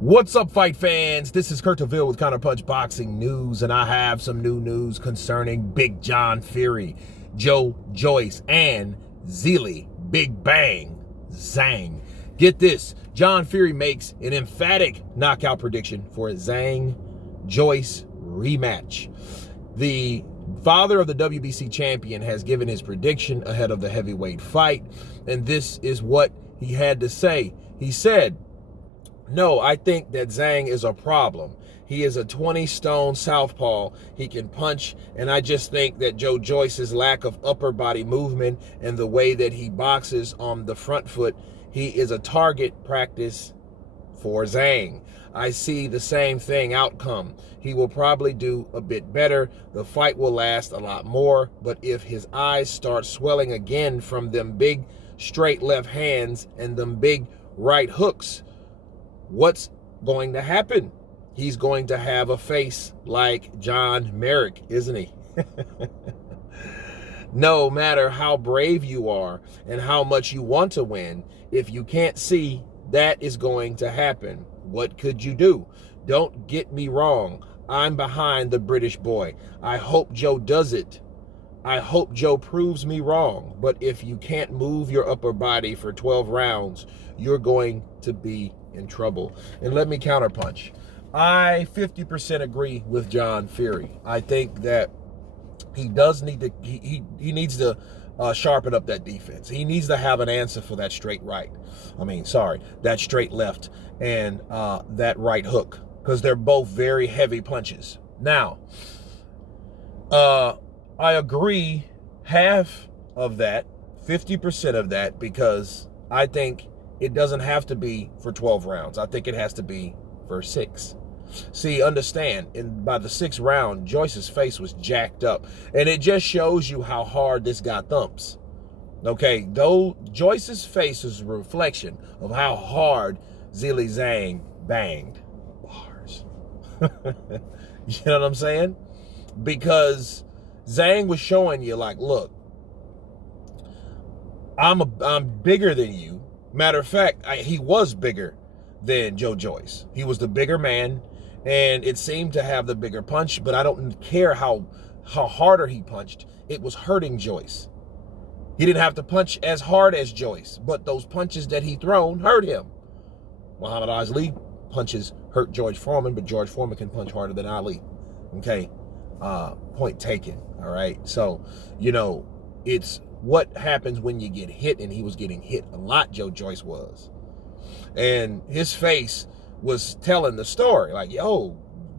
What's up, fight fans? This is Kurt DeVille with Counterpunch Boxing News, and I have some new news concerning Big John Fury, Joyce, and Zhilei Big Bang Zhang. Get this, John Fury makes an emphatic knockout prediction for a Zhang-Joyce rematch. The father of the WBC champion has given his prediction ahead of the heavyweight fight, and this is what he had to say. He said, "No, I think that Zhang is a problem. He is a 20-stone southpaw. He can punch, and I just think that Joyce's lack of upper body movement and the way that he boxes on the front foot, he is a target practice for Zhang. I see the same thing outcome. He will probably do a bit better. The fight will last a lot more, but if his eyes start swelling again from them big straight left hands and them big right hooks, what's going to happen? He's going to have a face like John Merrick, isn't he?" No matter how brave you are and how much you want to win, if you can't see that is going to happen, what could you do? Don't get me wrong. I'm behind the British boy. I hope Joe does it. I hope Joe proves me wrong. But if you can't move your upper body for 12 rounds, you're going to be in trouble. And let me counterpunch. I 50% agree with John Fury. I think that he does need to, he needs to sharpen up that defense. He needs to have an answer for that straight right. That straight left and that right hook, because they're both very heavy punches. Now, I agree half of that, 50% of that, because I think it doesn't have to be for 12 rounds. I think it has to be for 6. See, understand, by the 6th round, Joyce's face was jacked up. And it just shows you how hard this guy thumps. Okay, though Joyce's face is a reflection of how hard Zhilei Zhang banged. Bars. You know what I'm saying? Because Zhang was showing you, like, look, I'm bigger than you. Matter of fact, he was bigger than Joyce. He was the bigger man, and it seemed to have the bigger punch, but I don't care how harder he punched. It was hurting Joyce. He didn't have to punch as hard as Joyce, but those punches that he thrown hurt him. Muhammad Ali punches hurt George Foreman, but George Foreman can punch harder than Ali. Okay, point taken, all right? So, you know, it's what happens when you get hit, and he was getting hit a lot, Joyce was. And his face was telling the story, like, yo,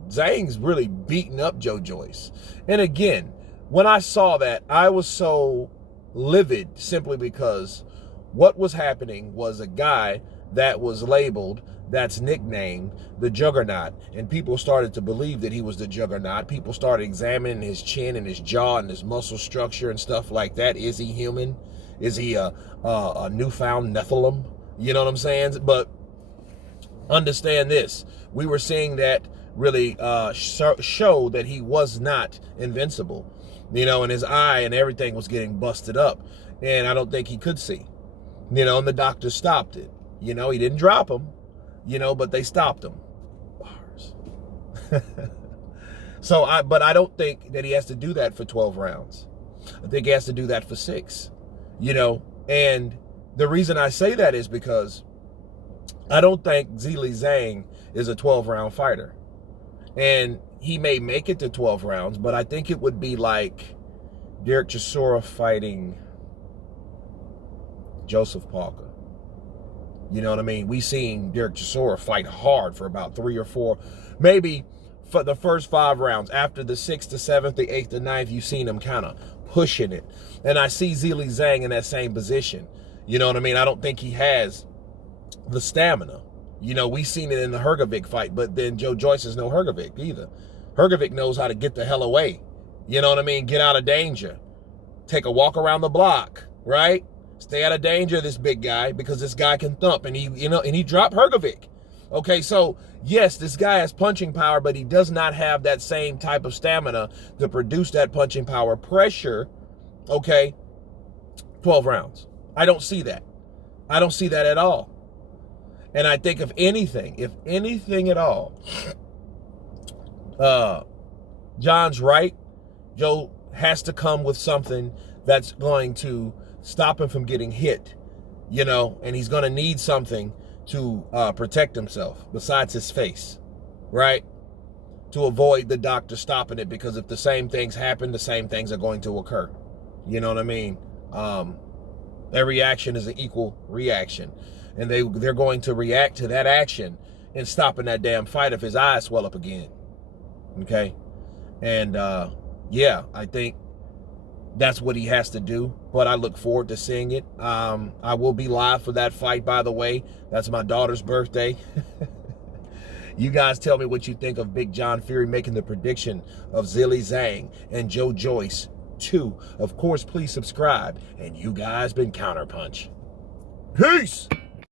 Zhang's really beating up Joyce. And again, when I saw that, I was so livid simply because what was happening was a guy that was labeled, that's nicknamed the Juggernaut, and people started to believe that he was the Juggernaut. People started examining his chin and his jaw and his muscle structure and stuff like that. Is he human? Is he a newfound Nephilim? You know what I'm saying? But understand this. We were seeing that really show that he was not invincible. You know, and his eye and everything was getting busted up. And I don't think he could see. You know, and the doctor stopped it. You know, he didn't drop him. You know, but they stopped him. Bars. But I don't think that he has to do that for 12 rounds. I think he has to do that for 6. You know, and the reason I say that is because I don't think Zhilei Zhang is a 12-round fighter. And he may make it to 12 rounds, but I think it would be like Derek Chisora fighting Joseph Parker. You know what I mean? We seen Derek Chisora fight hard for about 3 or 4, maybe for the first 5 rounds. After the 6th, the 7th, the 8th, the 9th, you've seen him kind of pushing it. And I see Zhilei Zhang in that same position. You know what I mean? I don't think he has the stamina. You know, we seen it in the Hrgovic fight, but then Joyce is no Hrgovic either. Hrgovic knows how to get the hell away. You know what I mean? Get out of danger. Take a walk around the block, right? Stay out of danger, this big guy, because this guy can thump, and he dropped Hrgovic. Okay, so yes, this guy has punching power, but he does not have that same type of stamina to produce that punching power pressure. Okay, 12 rounds. I don't see that. I don't see that at all. And I think if anything at all, John's right. Joe has to come with something that's going to stop him from getting hit, and he's going to need something to protect himself besides his face, right? To avoid the doctor stopping it, because if the same things happen, the same things are going to occur. You know what I mean? Every action is an equal reaction. And they're going to react to that action in stopping that damn fight if his eyes swell up again. Okay? And yeah, I think that's what he has to do. But I look forward to seeing it. I will be live for that fight, by the way. That's my daughter's birthday. You guys tell me what you think of Big John Fury making the prediction of Zhilei Zhang and Joe Joyce 2. Of course, please subscribe. And you guys been Counterpunch. Peace!